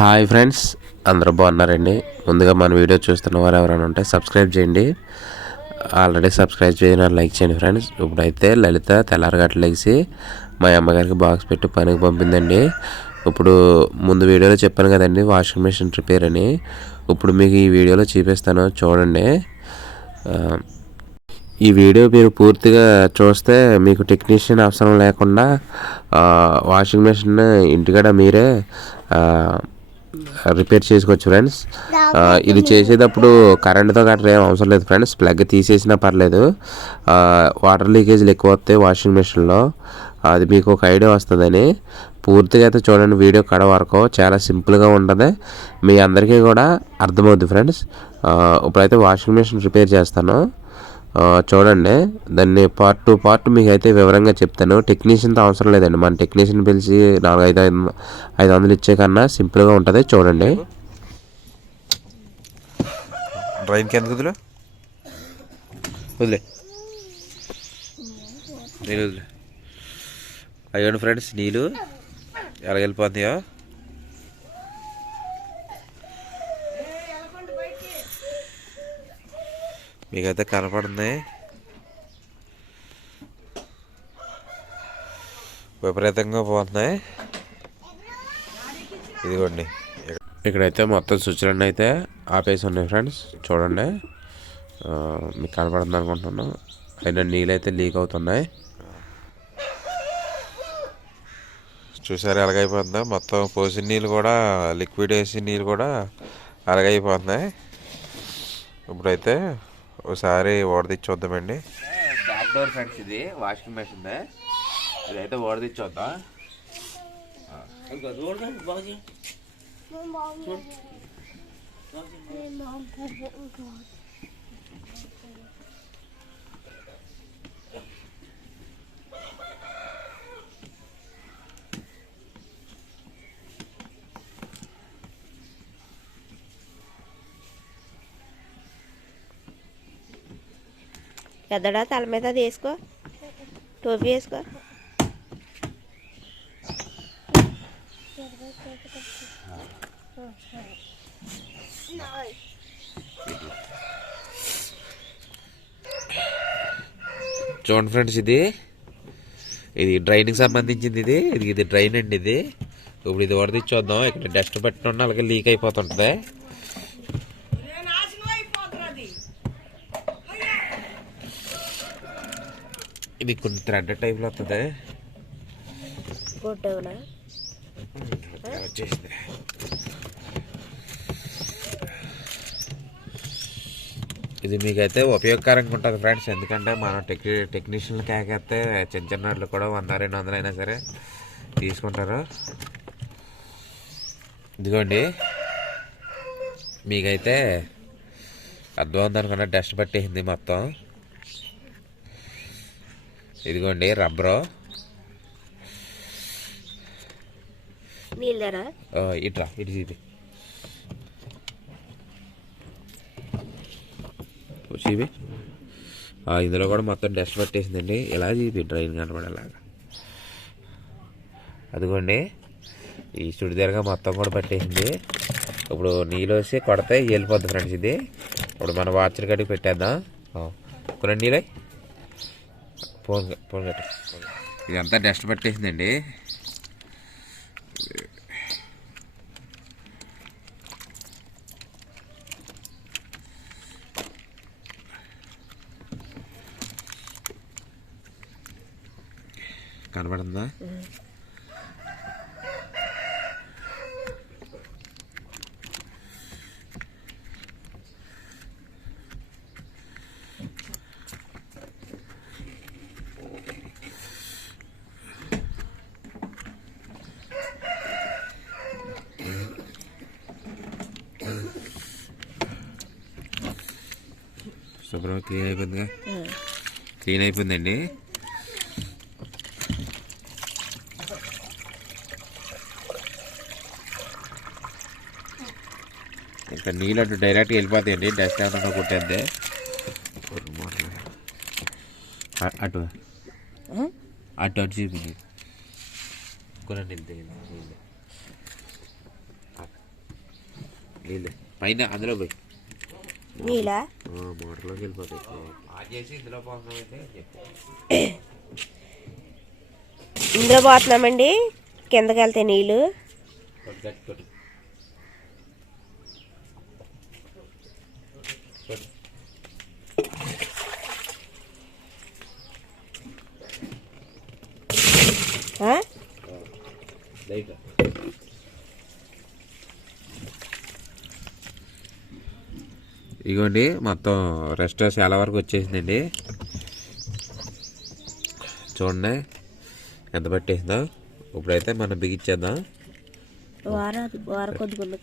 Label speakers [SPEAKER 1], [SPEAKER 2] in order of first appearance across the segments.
[SPEAKER 1] Hi friends అందరూ బాగున్నారండి. ముందుగా మన వీడియో చూస్తున్న వారు ఎవరైనా ఉంటే సబ్స్క్రైబ్ చేయండి. ఆల్రెడీ సబ్స్క్రైబ్ చేయని లైక్ చేయండి ఫ్రెండ్స్. ఇప్పుడైతే లలిత తెల్లారగట్లేసి మా అమ్మగారికి బాక్స్ పెట్టి పనికి పంపిందండి. ఇప్పుడు ముందు వీడియోలో చెప్పాను కదండి వాషింగ్ మెషిన్ రిపేర్ అని. ఇప్పుడు మీకు ఈ వీడియోలో చూపిస్తాను చూడండి. ఈ వీడియో మీరు పూర్తిగా చూస్తే మీకు టెక్నీషియన్ అవసరం లేకుండా వాషింగ్ మెషిన్ ఇంటికాడ మీరే రిపేర్ చేసుకోవచ్చు ఫ్రెండ్స్ ఆ, ఇది చేసేటప్పుడు కరెంట్తో గట్రా ఏం అవసరం లేదు ఫ్రెండ్స్ ప్లగ్ తీసేసినా పర్లేదు. వాటర్ లీకేజ్లు ఎక్కువ వస్తాయి వాషింగ్ మెషిన్లో అది మీకు ఒక ఐడియా వస్తుందని. పూర్తిగా అయితే చూడండి వీడియో కడ వరకు చాలా సింపుల్గా ఉంటుంది. మీ అందరికీ కూడా అర్థమవుద్ది ఫ్రెండ్స్ ఇప్పుడైతే వాషింగ్ మెషిన్ రిపేర్ చేస్తాను. చూడండి. దాన్ని పార్ట్ టు పార్ట్ మీకు అయితే వివరంగా చెప్తాను. టెక్నీషియన్తో అవసరం లేదండి. మన టెక్నీషియన్ పిలిచి నాలుగు ఐదు ఐదు ఐదు వందలు ఇచ్చే కన్నా సింపుల్గా ఉంటుంది. చూడండి.
[SPEAKER 2] డ్రైన్కి ఎందుకు వదిలే? వదిలే. నీళ్ళు వదిలే. అయ్యండి ఫ్రెండ్స్ నీళ్ళు ఎలా వెళ్ళిపోతుందో మీకైతే కనపడుతుంది విపరీతంగా పోతున్నాయి. ఇదిగోండి.
[SPEAKER 1] ఇక్కడైతే మొత్తం స్విచ్లన్నీ అయితే ఆపేసి ఉన్నాయి ఫ్రెండ్స్. చూడండి. మీకు కనపడుతుంది అనుకుంటున్నాను. అయినా నీళ్ళు అయితే లీక్ అవుతున్నాయి.
[SPEAKER 2] చూసారు ఎలాగైపోతుందో మొత్తం పోసిన నీళ్ళు కూడా లిక్విడ్ వేసిన నీళ్ళు కూడా అలాగైపోతున్నాయి. ఇప్పుడైతే ఒకసారి ఓడదిచ్చి చూద్దామండి
[SPEAKER 1] బ్యాక్ డోర్ ఫ్రెండ్స్ ఇది వాషింగ్ మెషిన్ ఇదైతే ఓడదిచ్చొద్దాం
[SPEAKER 3] పెద్దడా? తల మీద అది వేసుకో. టోపీ వేసుకో.
[SPEAKER 2] చూడండి ఫ్రెండ్స్ ఇది. ఇది డ్రైన్కి సంబంధించింది ఇది. ఇది ఇది డ్రైన్ అండి ఇది. ఇప్పుడు ఇది వరద చూద్దాం ఇక్కడ డస్ట్ పెట్టడం అలాగే లీక్ అయిపోతుంటుంది. ఇది కొన్ని థ్రెడ్ టైప్లో వస్తుంది వచ్చేసింది. ఇది మీకైతే ఉపయోగకరంగా ఉంటుంది ఫ్రెండ్స్ ఎందుకంటే మనం టెక్ టెక్నీషియన్లు కాకేస్తే చిన్న చిన్న వాటిలో కూడా వంద రెండు వందలు అయినా సరే తీసుకుంటారు. ఇదిగోండి. మీకైతే అర్థం అనుకున్న డస్ట్ పట్టేసింది మొత్తం. ఇదిగోండి రబ్బరు. ఇట్రా ఇటు చూపి. చూపి ఇందులో కూడా మొత్తం డస్ట్ పట్టేసిందండి. ఇలా చూపి డ్రైన్ కనపడేలాగా అదిగోండి ఈ చుడిదారుగా మొత్తం కూడా పట్టేసింది. ఇప్పుడు నీళ్ళు వచ్చి కొడితే వెళ్ళిపోద్ది ఫ్రెండ్స్ ఇది. ఇప్పుడు మన వాచర్ గడికి పెట్టేద్దాం. కొన్ని నీళ్ళై. కట్టు ఇదంతా డస్ట్ పట్టేసిందండి. కనపడుతుందా శుభ్రం క్లీన్ అయిపోయిందిగా? క్లీన్ అయిపోయిందండి. ఇంకా నీళ్ళు అటు డైరెక్ట్గా వెళ్ళిపోతాయండి. డస్ట్ ఏమన్నా కొట్టేద్దే అటు. అటు అటు నీళ్ళు. నీళ్ళు. పైన అందులో పోయి.
[SPEAKER 3] నీలా?
[SPEAKER 2] మోటార్లోకి వెళ్ళిపోతాయి ఇందులో
[SPEAKER 3] పోతున్నామండి. కిందకి వెళ్తే నీళ్ళు.
[SPEAKER 2] లైట్ ఇగోండి మొత్తం రెస్ట్ చాలా వరకు వచ్చేసిందండి. చూడండి ఎంత పట్టేసిందో. ఇప్పుడైతే మనం బిగించేద్దాం.
[SPEAKER 3] వార వార కొద్ది కొద్ది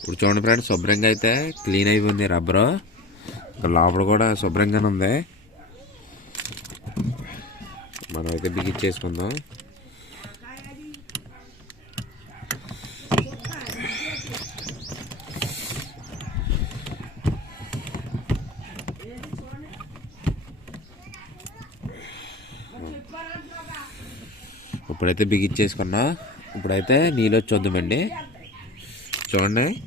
[SPEAKER 2] ఇప్పుడు చూడండి ఫ్రెండ్స్ శుభ్రంగా అయితే క్లీన్ అయిపోయింది రబ్బరు. లోపల కూడా శుభ్రంగానే ఉంది. మనం అయితే బిగించేసుకుందాం. ఇప్పుడైతే బిగించేసుకున్నా. ఇప్పుడైతే నీళ్ళు వచ్చి చూడండి.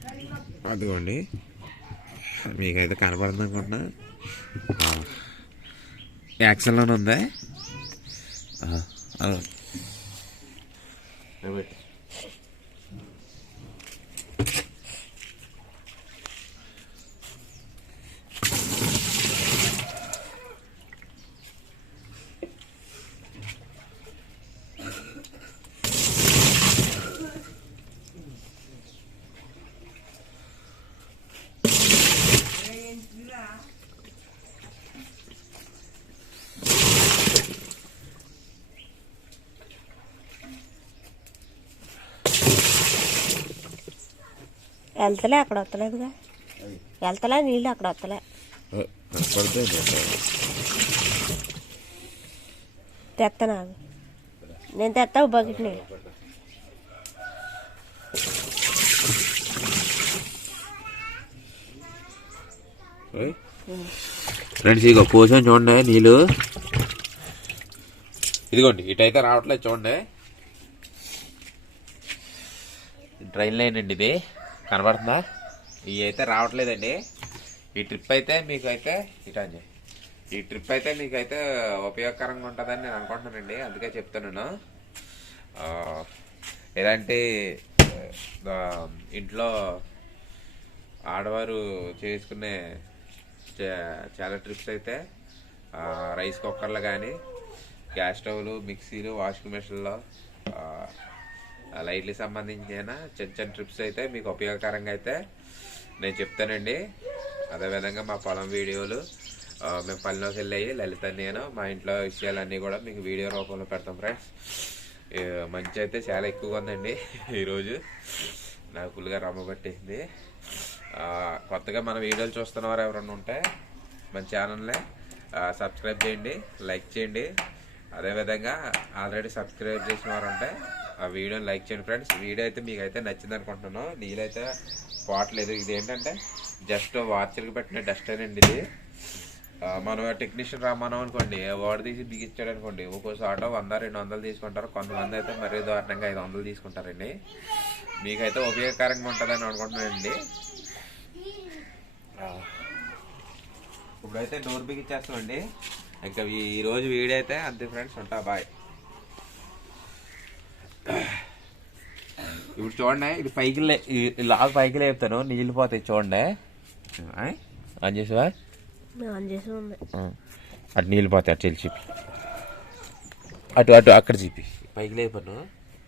[SPEAKER 2] అదిగోండి. మీకైతే కనపడుతుంది అనుకుంటున్నా ఆ. యాక్షన్లోనే ఉందా.
[SPEAKER 3] వెళ్తలే అక్కడ వస్తలేదుగా. వెళ్తలే నీళ్ళు అక్కడ వస్తలే. తెత్తనా నేను తెస్తావు బకెట్ నీళ్ళు.
[SPEAKER 2] ఫ్రెండ్స్ ఇక పోసాను చూడండి నీళ్ళు. ఇదిగోండి ఇటైతే రావట్లేదు చూడండి. ట్రైన్ లైన్ అండి ఇది. కనబడుతుందా? ఇవి అయితే రావట్లేదండి. ఈ ట్రిప్ అయితే మీకు అయితే ఇటండి ఈ ట్రిప్ అయితే మీకు అయితే ఉపయోగకరంగా ఉంటుందని నేను అనుకుంటున్నానండి. అందుకే చెప్తున్నాను. ఇలాంటి ఎలాంటి ఇంట్లో ఆడవారు చేసుకునే చాలా ట్రిప్స్ అయితే రైస్ కుక్కర్లు కానీ గ్యాస్ స్టవ్లు మిక్సీలు వాషింగ్ మిషన్లో లైట్లకి సంబంధించిన చిన్న చిన్న ట్రిప్స్ అయితే మీకు ఉపయోగకరంగా అయితే నేను చెప్తానండి. అదేవిధంగా మా పొలం వీడియోలు మేము పనిలోకి వెళ్ళాయి లలిత నేను మా ఇంట్లో విషయాలన్నీ కూడా మీకు వీడియో రూపంలో పెడతాం ఫ్రెండ్స్. మంచి అయితే చాలా ఎక్కువగా ఉందండి ఈరోజు. నాకు ఫుల్గా రమ్మ పట్టేసింది కొత్తగా మన వీడియోలు చూస్తున్నవారు ఎవరైనా ఉంటే మన ఛానల్నే సబ్స్క్రైబ్ చేయండి లైక్ చేయండి. అదేవిధంగా ఆల్రెడీ సబ్స్క్రైబ్ చేసిన వారు ఉంటే ఆ వీడియోని లైక్ చేయండి ఫ్రెండ్స్. వీడియో అయితే మీకు అయితే నచ్చింది అనుకుంటున్నాను. నీళ్ళైతే పోవట్లేదు ఇది ఏంటంటే జస్ట్ వాచర్కి పెట్టిన డస్ట్ అండి ఇది. మనం టెక్నీషియన్ రామానం అనుకోండి వాడు తీసి బిగించాడు అనుకోండి ఒక్కోసారి ఆటో వంద రెండు వందలు తీసుకుంటారు. కొంతమంది అయితే మరీ దారుణంగా ఐదు వందలు తీసుకుంటారండి. మీకైతే ఉపయోగకరంగా ఉంటుందని అనుకుంటున్నానండి ఇప్పుడైతే డోర్ బిగించేస్తామండి. ఇంకా ఈరోజు ఈ వీడియో అయితే అంతే ఫ్రెండ్స్. ఉంటా బాయ్. ఇప్పుడు చూడండి ఇది పైకి లాగ్ పైకి లేపుతాను నీళ్ళు పోతాయి చూడండి. ఆన్ చేసావా? అటు నీళ్ళు పోతాయి అటు వెళ్ళి చూపి. అటు అటు అక్కడ చూపి. పైకి లేపాను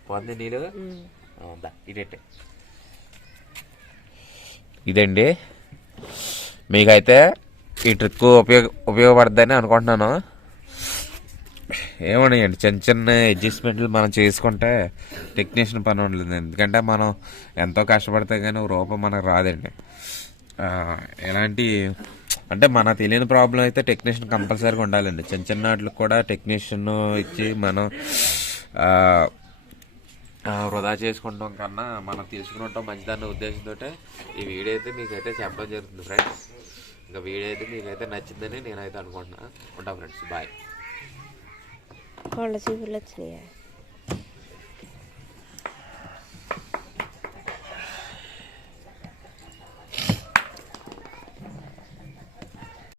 [SPEAKER 2] పోతుంది నీళ్ళు?
[SPEAKER 3] ఉమ్.
[SPEAKER 2] ఆ, దా, ఇదేంటి ఇదండి. మీకైతే ఈ ట్రిక్ ఉపయోగ ఉపయోగపడుతుందని అనుకుంటున్నాను. ఏమన్నాయండి చిన్న చిన్న అడ్జస్ట్మెంట్లు మనం చేసుకుంటే టెక్నీషియన్ పని ఉండలేదు ఎందుకంటే మనం ఎంతో కష్టపడితే కానీ రూపం మనకు రాదండి. ఎలాంటి అంటే మన తెలియని ప్రాబ్లం అయితే టెక్నీషియన్ కంపల్సరీగా ఉండాలండి. చిన్న చిన్న వాటికి కూడా టెక్నీషియన్ ఇచ్చి మనం వృధా చేసుకుంటాం కన్నా మనం తీసుకుంటాం మంచిదన్న ఉద్దేశంతో ఈ వీడియో అయితే మీకైతే చెప్పడం జరుగుతుంది ఫ్రెండ్స్ ఇంకా వీడియో అయితే మీకైతే నచ్చిందని నేనైతే అనుకుంటున్నా. ఉంటాం ఫ్రెండ్స్ బాయ్
[SPEAKER 3] Koleksi